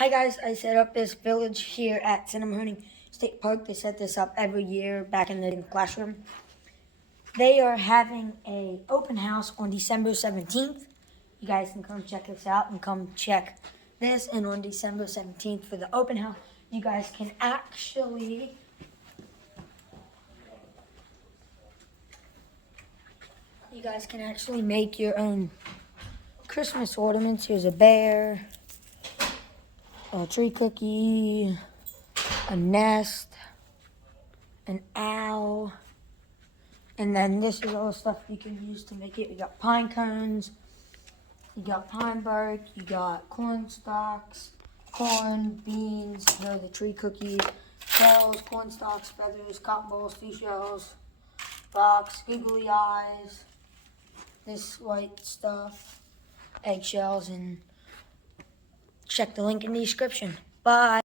Hi guys, I set up this village here at Cinnamon State Park. They set this up every year back in the classroom. They are having a open house on December 17th. You guys can come check this out and come check this. And on December 17th for the open house, you guys can actually make your own Christmas ornaments. Here's a bear, a tree cookie, a nest, an owl, and then this is all the stuff you can use to make it. We got pine cones, you got pine bark, you got corn stalks, corn, beans, the tree cookie, shells, corn stalks, feathers, cotton balls, seashells, rocks, googly eyes, this white stuff, eggshells, and check the link in the description. Bye.